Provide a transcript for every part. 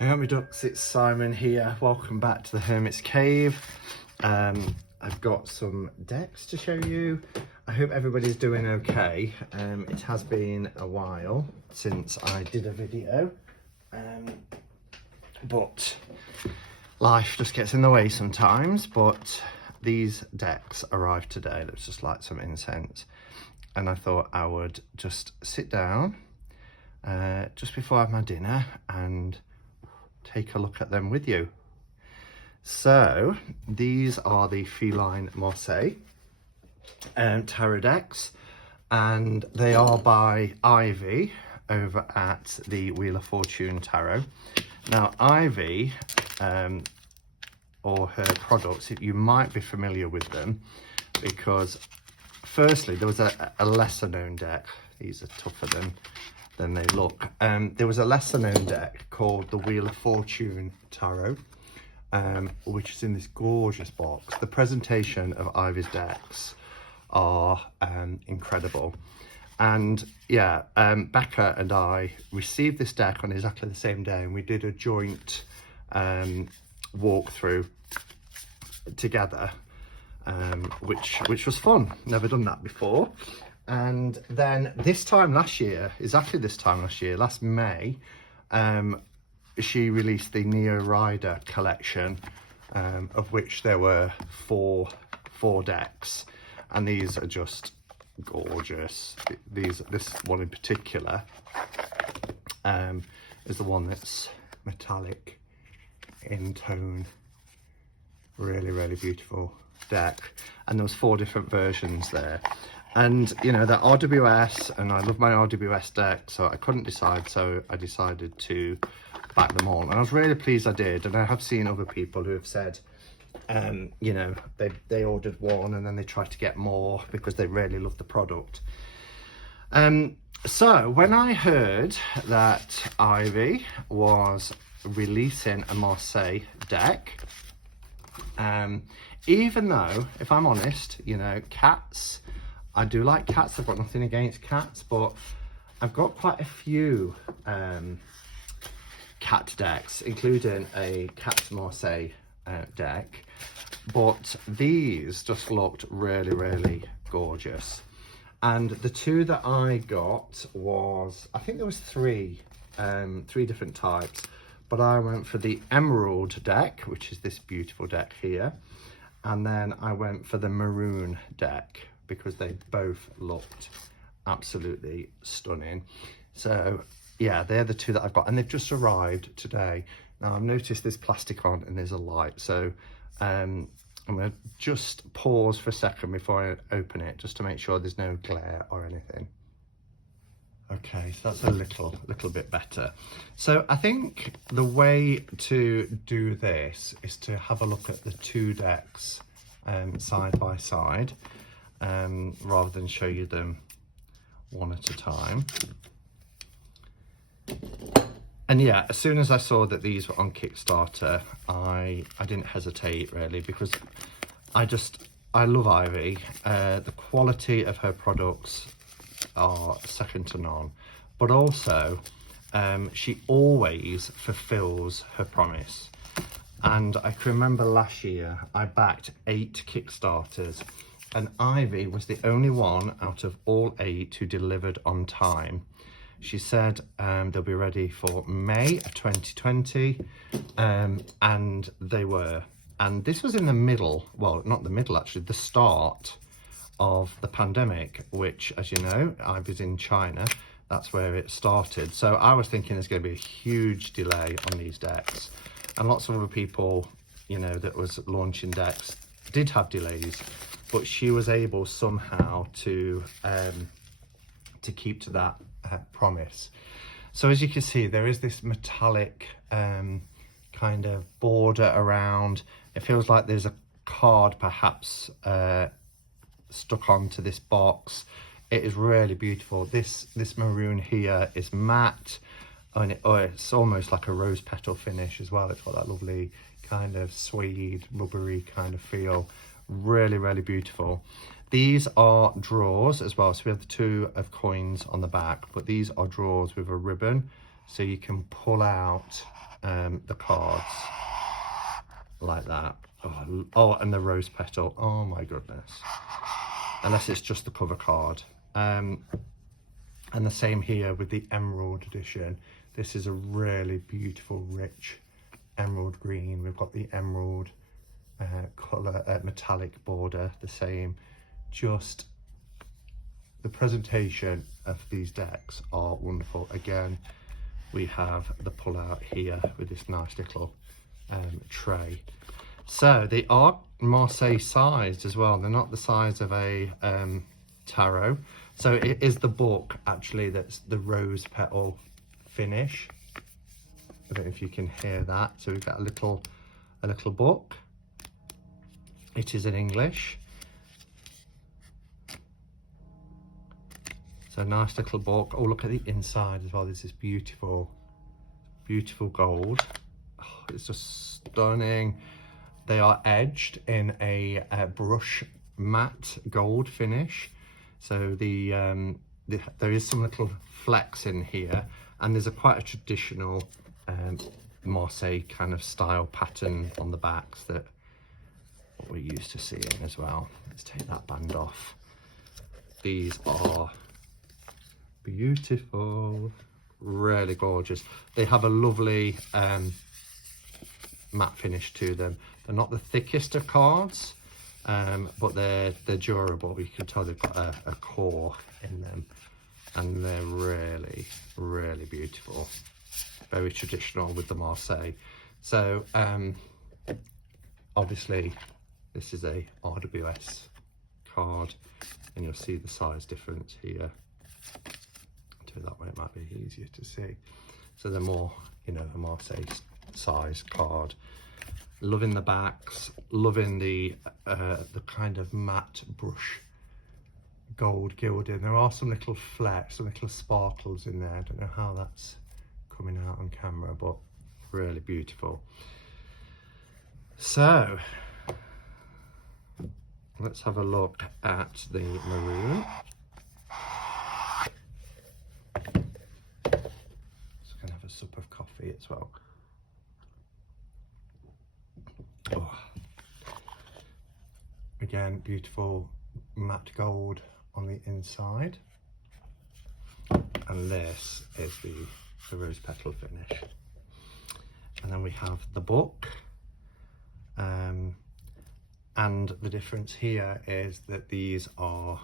Hey me ducks, it's Simon here. Welcome back to the Hermit's Cave. I've got some decks to show you. I hope everybody's doing okay. It has been a while since I did a video, but life just gets in the way sometimes. But these decks arrived today. Looks just like some incense, and I thought I would just sit down just before I have my dinner and take a look at them with you. So these are the Feline Marseilles tarot decks, and they are by Ivy over at the Wheel of Fortune Tarot. Now Ivy or her products, you might be familiar with them because firstly there was a lesser known deck. These are tougher than they look. There was a lesser known deck called the Wheel of Fortune Tarot, which is in this gorgeous box. The presentation of Ivy's decks are incredible. And yeah, Becca and I received this deck on exactly the same day, and we did a joint walkthrough together, which was fun. Never done that before. And then this time last year, exactly this time last year, last May, she released the Neo Rider collection, of which there were four decks, and these are just gorgeous. This one in particular is the one that's metallic in tone. Really beautiful deck, and there was 4 different versions there. And you know, they're RWS, and I love my RWS deck, so I couldn't decide, so I decided to back them all, and I was really pleased I did. And I have seen other people who have said you know, they ordered one and then they tried to get more because they really love the product. So when I heard that Ivy was releasing a Marseille deck, even though, if I'm honest, you know, cats, I do like cats, I've got nothing against cats, but I've got quite a few cat decks, including a Cat Marseille deck, but these just looked really gorgeous. And the 2 that I got was, I think there was 3 different types, but I went for the Emerald deck, which is this beautiful deck here, and then I went for the Maroon deck because they both looked absolutely stunning. So yeah, they're the 2 that I've got, and they've just arrived today. Now I've noticed there's plastic on and there's a light, so I'm going to just pause for a second before I open it, just to make sure there's no glare or anything. Okay, so that's a little bit better. So I think the way to do this is to have a look at the 2 decks side by side, rather than show you them one at a time. And yeah, as soon as I saw that these were on Kickstarter, I didn't hesitate really, because I love Ivy. The quality of her products are second to none, but also she always fulfills her promise. And I can remember last year I backed 8 Kickstarters, and Ivy was the only one out of all 8 who delivered on time. She said they'll be ready for May of 2020, and they were. And this was in the middle, well, not the middle actually, the start of the pandemic, which, as you know, I was in China. That's where it started. So I was thinking there's going to be a huge delay on these decks. And lots of other people, you know, that was launching decks did have delays, but she was able somehow to keep to that promise. So as you can see, there is this metallic kind of border around. It feels like there's a card perhaps stuck onto this box. It is really beautiful. This maroon here is matte, and it's almost like a rose petal finish as well. It's got that lovely kind of suede, rubbery kind of feel. Really beautiful. These are drawers as well, so we have the 2 of coins on the back, but these are drawers with a ribbon, so you can pull out the cards like that. Oh, and the rose petal. Oh my goodness. Unless it's just the cover card. And the same here with the emerald edition. This is a really beautiful, rich emerald green. We've got the emerald colour, metallic border, the same. Just the presentation of these decks are wonderful. Again, we have the pull out here with this nice little tray. So they are Marseille sized as well. They're not the size of a tarot. So it is the book actually that's the rose petal finish. I don't know if you can hear that. So we've got a little book. It is in English. So nice little book. Oh, look at the inside as well. There's this beautiful, beautiful gold. Oh, it's just stunning. They are edged in a brush matte gold finish. So there is some little flecks in here, and there's quite a traditional Marseille kind of style pattern on the backs that what we're used to seeing as well. Let's take that band off. These are beautiful, really gorgeous. They have a lovely matte finish to them. They're not the thickest of cards, but they're durable. You can tell they've got a core in them, and they're really, really beautiful. Very traditional with the Marseille. So obviously this is a RWS card, and you'll see the size difference here. Do it that way, it might be easier to see. So they're more, you know, a Marseille size card. Loving the backs, loving the kind of matte brush gold gilding. There are some little flecks, some little sparkles in there. I don't know how that's coming out on camera, but really beautiful. So let's have a look at the maroon. Just gonna have a sup of coffee as well. Oh. Again, beautiful matte gold on the inside, and this is the rose petal finish. And then we have the book, and the difference here is that these are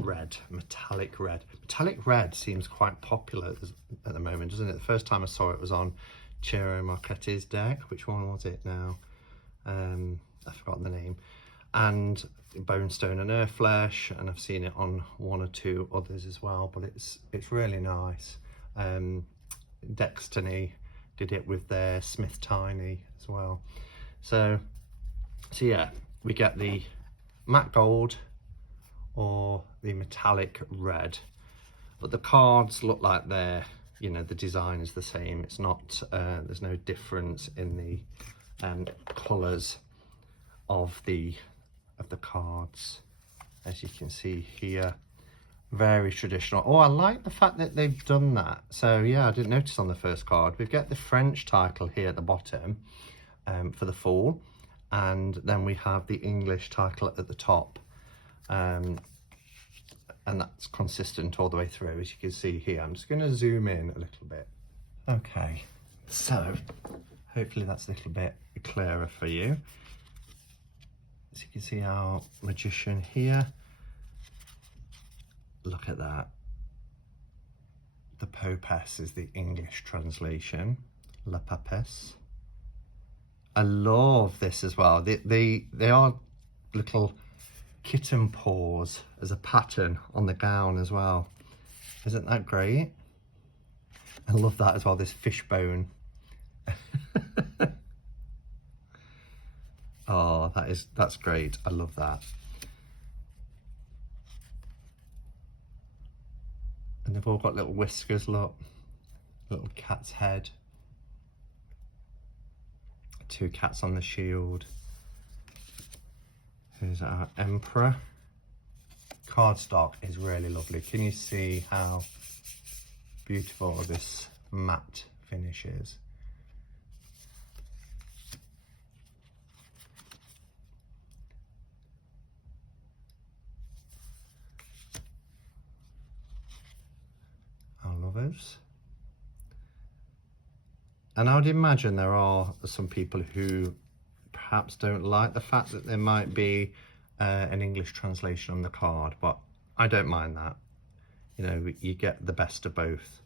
red, metallic red. Metallic red seems quite popular at the moment, doesn't it? The first time I saw it was on Ciro Marchetti's deck. Which one was it now? I've forgotten the name. And Bone, Stone and Earthflesh, and I've seen it on one or two others as well, but it's really nice. Destiny did it with their Smith Tiny as well. So yeah, we get the matte gold or the metallic red, but the cards look like they're, you know, the design is the same. It's not, there's no difference in the colours of the cards, as you can see here. Very traditional. Oh, I like the fact that they've done that. So yeah, I didn't notice on the first card. We've got the French title here at the bottom for the Fool, and then we have the English title at the top, and that's consistent all the way through, as you can see here. I'm just going to zoom in a little bit. Okay, so hopefully that's a little bit clearer for you. So you can see our magician here. Look at that. The Popess is the English translation. La Papesse. I love this as well. They are little kitten paws as a pattern on the gown as well. Isn't that great? I love that as well, this fishbone. Oh, that's great. I love that. And they've all got little whiskers, look. Little cat's head. Two cats on the shield. Here's our Emperor. Cardstock is really lovely. Can you see how beautiful this matte finishes. Our lovers. And I would imagine there are some people who perhaps don't like the fact that there might be an English translation on the card, but I don't mind that. You know, you get the best of both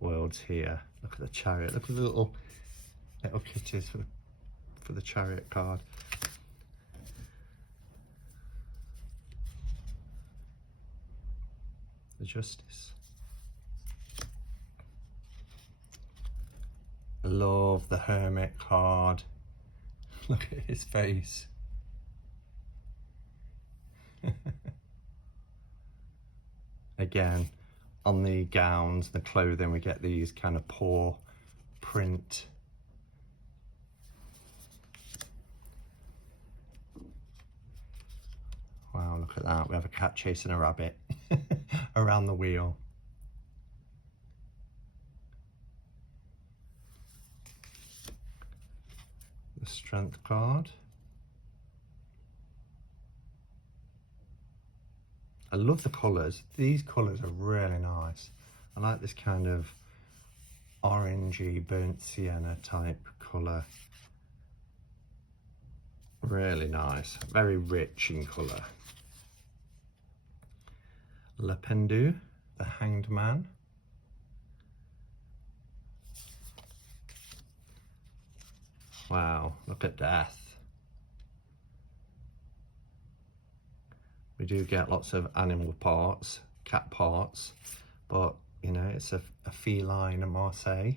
worlds here. Look at the chariot. Look at the little kitties for the chariot card. The Justice. I love the Hermit card. Look at his face. Again, on the gowns, the clothing, we get these kind of paw print. Wow, look at that. We have a cat chasing a rabbit around the wheel. The Strength card. I love the colours. These colours are really nice. I like this kind of orangey, burnt sienna type colour. Really nice. Very rich in colour. Le Pendu, the Hanged Man. Wow, look at Death. We do get lots of animal parts, cat parts, but you know, it's a feline in Marseilles.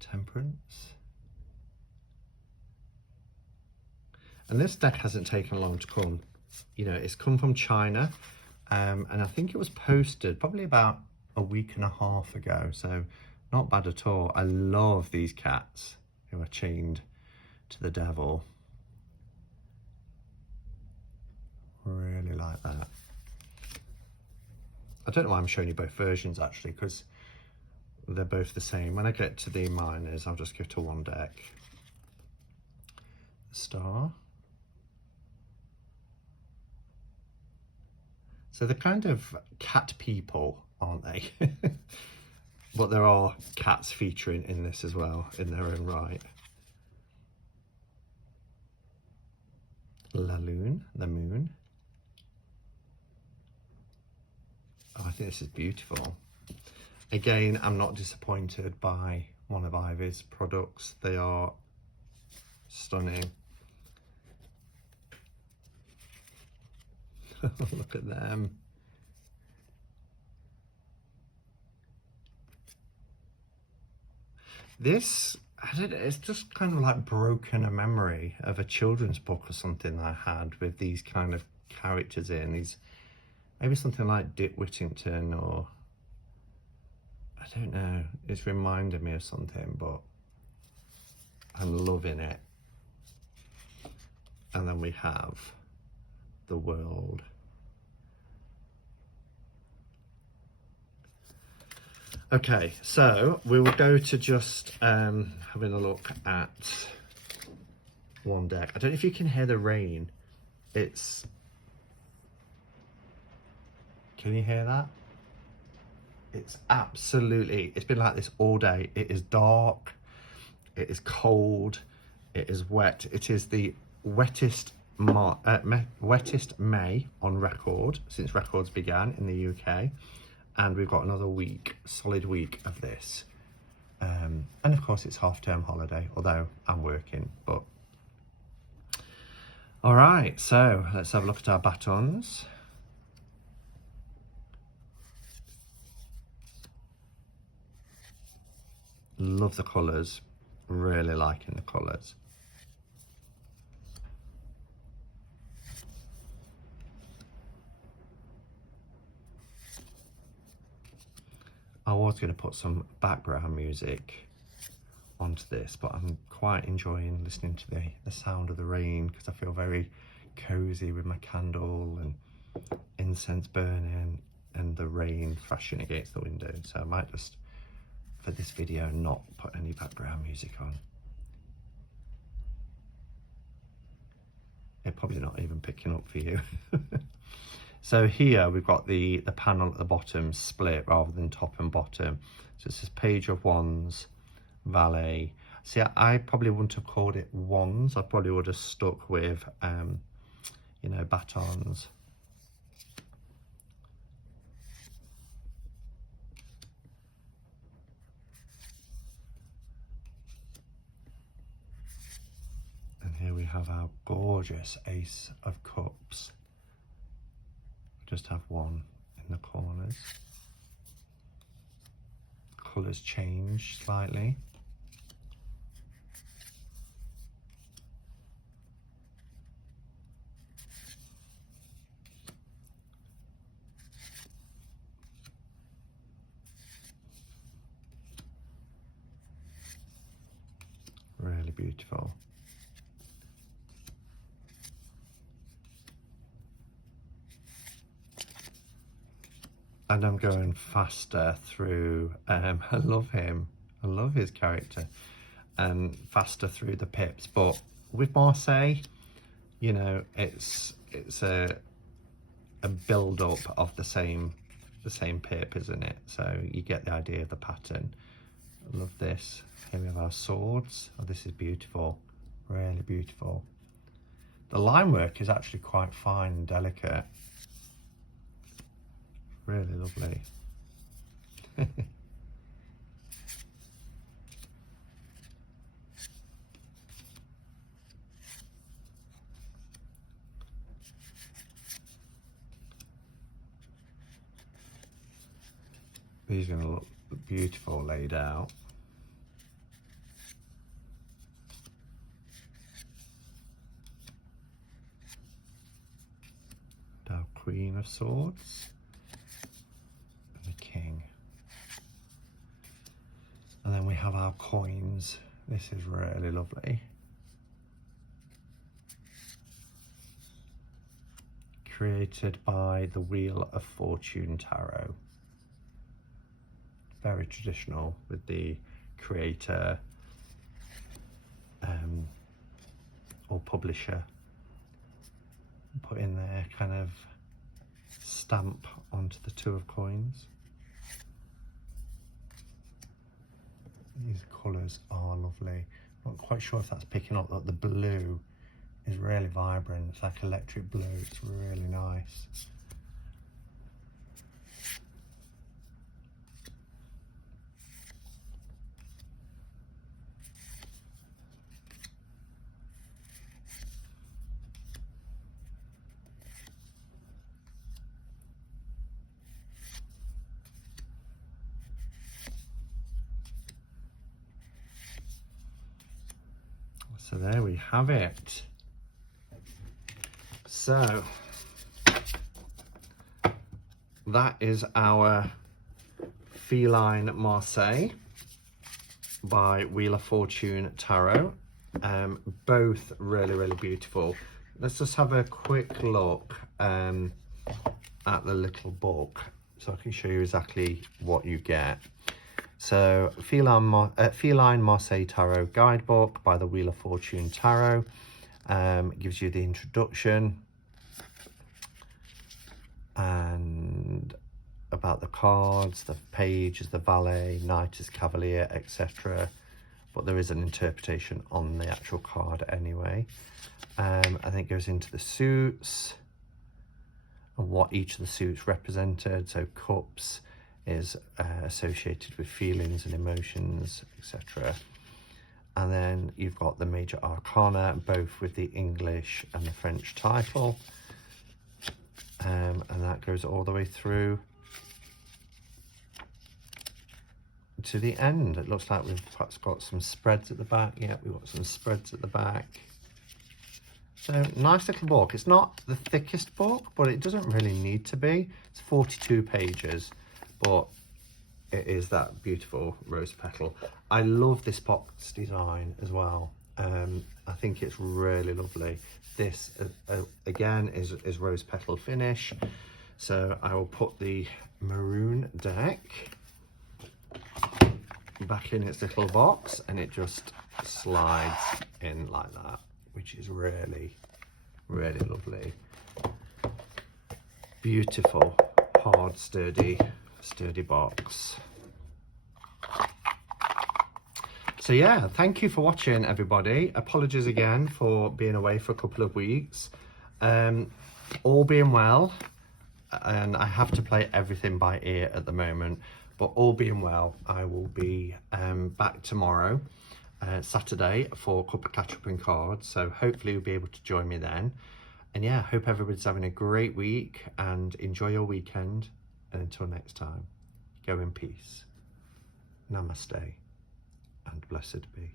Temperance. And this deck hasn't taken long to come. You know, it's come from China, and I think it was posted probably about a week and a half ago, so not bad at all. I love these cats who are chained to the devil. Really like that. I don't know why I'm showing you both versions actually, because they're both the same. When I get to the minors, I'll just go to one deck. The Star. So they're kind of cat people, aren't they? But there are cats featuring in this as well, in their own right. La Lune, the moon. Oh, I think this is beautiful. Again, I'm not disappointed by one of Ivy's products. They are stunning. Look at them. This, I don't know, it's just kind of like broken a memory of a children's book or something I had with these kind of characters in. These, maybe something like Dick Whittington, or I don't know. It's reminded me of something, but I'm loving it. And then we have the world. Okay, so we will go to just having a look at one deck. I don't know if you can hear the rain. It's... Can you hear that? It's absolutely... It's been like this all day. It is dark. It is cold. It is wet. It is the wettest May on record since records began in the UK. And we've got another week, solid week of this. And of course it's half-term holiday, although I'm working, but. All right, so let's have a look at our batons. Love the colours, really liking the colours. I was going to put some background music onto this, but I'm quite enjoying listening to the sound of the rain, because I feel very cozy with my candle and incense burning and the rain thrashing against the window. So I might just, for this video, not put any background music on. It's probably not even picking up for you. So here we've got the panel at the bottom split rather than top and bottom. So it says Page of Wands, Valet. See, I probably wouldn't have called it wands. I probably would have stuck with, you know, batons. And here we have our gorgeous Ace of Cups. Just have one in the corners. Colours change slightly. Really beautiful. And I'm going faster through, I love him, I love his character, and faster through the pips. But with Marseille, you know, it's a build up of the same pip, isn't it? So you get the idea of the pattern. I love this. Here we have our swords. Oh, this is beautiful, really beautiful. The line work is actually quite fine and delicate. Really lovely. These are going to look beautiful laid out. And our Queen of Swords. And the King. And then we have our coins. This is really lovely. Created by the Wheel of Fortune Tarot. Very traditional with the creator or publisher putting their kind of stamp onto the Two of Coins. These colours are lovely. Not quite sure if that's picking up, but the blue is really vibrant. It's like electric blue. It's really nice. So there we have it. So that is our Feline Marseille by Wheel of Fortune Tarot. Both really, really beautiful. Let's just have a quick look at the little book so I can show you exactly what you get. So Feline Marseille Tarot Guidebook by the Wheel of Fortune Tarot. It gives you the introduction and about the cards, the page is the valet, knight is cavalier, etc. But there is an interpretation on the actual card anyway. I think it goes into the suits and what each of the suits represented. So cups is associated with feelings and emotions, etc. And then you've got the major arcana, both with the English and the French title. And that goes all the way through to the end. It looks like we've perhaps got some spreads at the back. Yeah, we've got some spreads at the back. So nice little book. It's not the thickest book, but it doesn't really need to be. It's 42 pages, but it is that beautiful rose petal. I love this box design as well. I think it's really lovely. This again is rose petal finish. So I will put the maroon deck back in its little box, and it just slides in like that, which is really, really lovely. Beautiful, hard, sturdy box. So yeah, thank you for watching, everybody. Apologies again for being away for a couple of weeks. All being well, and I have to play everything by ear at the moment, but all being well, I will be back tomorrow, Saturday, for a couple of catch-up in cards. So hopefully you'll be able to join me then. And yeah, hope everybody's having a great week and enjoy your weekend. And until next time, go in peace. Namaste and blessed be.